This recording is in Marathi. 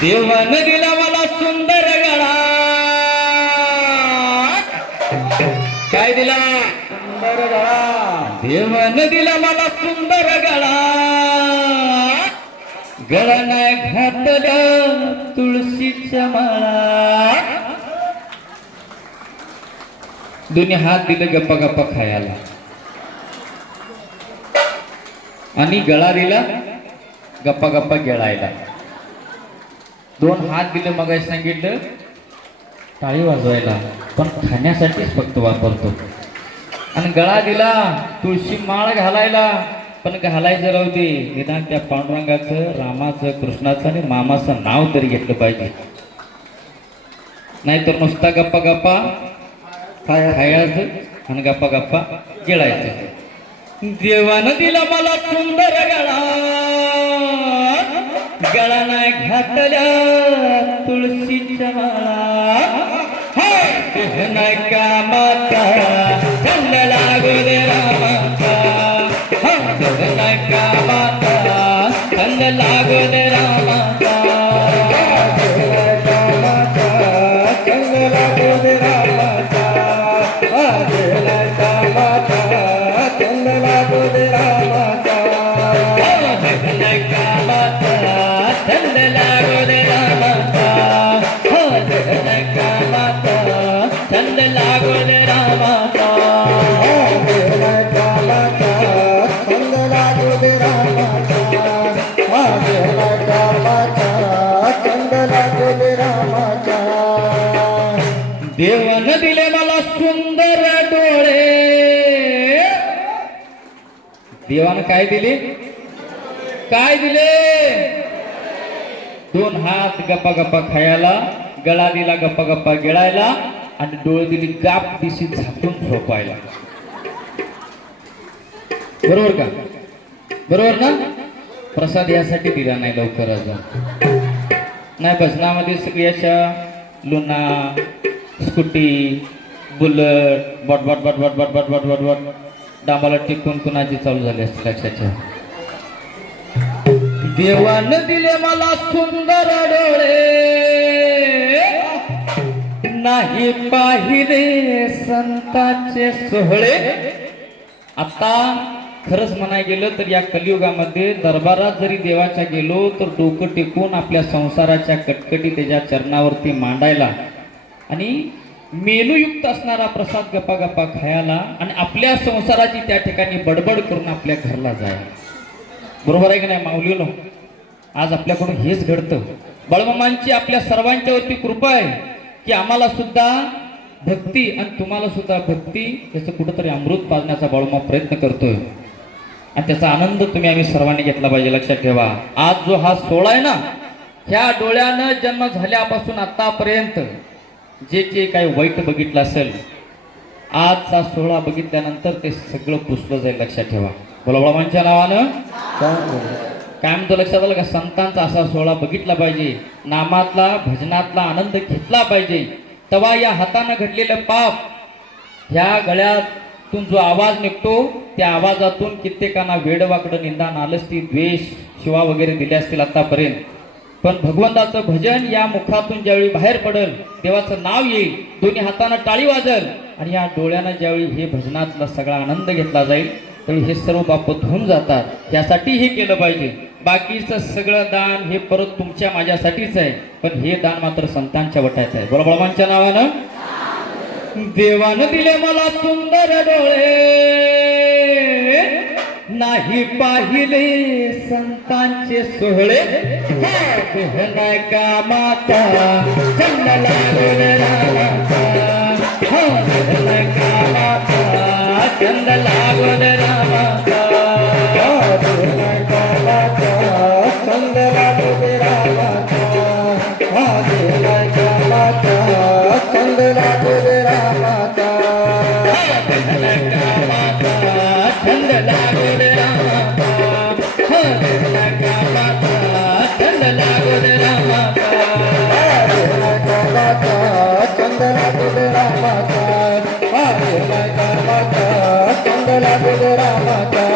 देवान दिला? मला सुंदर गळा. काय दिला देवान दिला मला सुंदर गळा. गळा नाही तुळशीच्या माळा. दोन्ही हात दिले गप्पा गप्पा खायला. आणि गळा दिला गप्पा गप्पा गेळायला. दोन हात दिले मग सांगितलं टाळी वाजवायला. पण खाण्यासाठीच फक्त वापरतो. आणि गळा दिला तुळशी माळ घालायला पण घालायचं जरा होते निदान त्या पांडुरंगाचं रामाचं कृष्णाचं आणि मामाचं नाव तरी घेतलं पाहिजे. नाहीतर नुसता गप्पा गप्पा खायचं आणि गप्पा गप्पा गिळायचं देवानं दिला मला सुंदर गळा. गळा नाही घातल्या तुळशीच्या माळा. नाही कामाचा ಚಂದ ಲಾಗೋನ देवानं काय दिले? काय दिले? दोन हात गप्पा गप्पा खायला गळा दिला गप्पा गप्पा गिळायला आणि डोळे दिली गाप दिशी झाकून झोपायला. बरोबर का? बरोबर ना? प्रसाद यासाठी दिला नाही लवकर अजून नाही भजनामध्ये सगळी अशा Luna Scooty Bullet but but but but but but but but but डांबाला टिकून कुणाची चालू झाली असते लक्षात ठेवा. देवानं दिले मला सुंदर डोळे. नाही पाहिले संतांचे सोहळे. आता खरंच म्हणाय गेलं तर या कलियुगामध्ये दरबारात जरी देवाच्या गेलो तर डोकं टेकून आपल्या संसाराच्या कटकटी त्याच्या चरणावरती मांडायला आणि मेनूयुक्त असणारा प्रसाद गप्पा गप्पा खायला आणि आपल्या संसाराची त्या ठिकाणी बडबड करून आपल्या घरला जायला. बरोबर आहे की नाही माऊलीनो? आज आपल्याकडून हेच घडतं. बळमामांची आपल्या सर्वांच्यावरती कृपा आहे की आम्हाला सुद्धा भक्ती आणि तुम्हाला सुद्धा भक्ती याचं कुठंतरी अमृत पाजण्याचा बळमा प्रयत्न करतोय. आणि त्याचा आनंद तुम्ही आम्ही सर्वांनी घेतला पाहिजे लक्षात ठेवा. आज जो हा सोहळा आहे ना ह्या डोळ्यानं जन्म झाल्यापासून आतापर्यंत जे जे काही वाईट बघितलं असेल आजचा सोहळा बघितल्यानंतर ते सगळं पुसलं जाईल लक्षात ठेवा. बोलाबळांच्या नावानं? काय म्हणतो लक्षात आलं का? संतांचा असा सोहळा बघितला पाहिजे नामातला भजनातला आनंद घेतला पाहिजे. तवा या हातानं घडलेलं पाप ह्या गळ्यातून जो आवाज निघतो त्या आवाजातून कित्येकांना वेडवाकडं निंदा नालस्ती द्वेष शिवा वगैरे दिले असतील आतापर्यंत. पण भगवंताचं भजन या मुखातून ज्यावेळी बाहेर पडल देवाचं नाव येईल दोन्ही हातानं टाळी वाजल आणि या डोळ्यानं ज्यावेळी हे भजनातला सगळा आनंद घेतला जाईल त्यावेळी हे सर्व बाप धुवून जातात. यासाठी हे केलं पाहिजे. बाकीचं सगळं दान हे परत तुमच्या माझ्यासाठीच आहे पण हे दान मात्र संतांच्या वटायचं आहे. बरोबर नावानं. देवानं दिले मला सुंदर डोळे. नाही पाहिले संतांचे सोहळे देहन कामाचा चंड लागून रामाचा हो, देहन कामाचा चंद लागून रामाचा हो, देहन कामाचा चंद लागून रामाचा हो, देहन कामाचा चंद लागून रामाचा देहन कामाचा चंद लागून रामाचा चंदला गुड रामाचा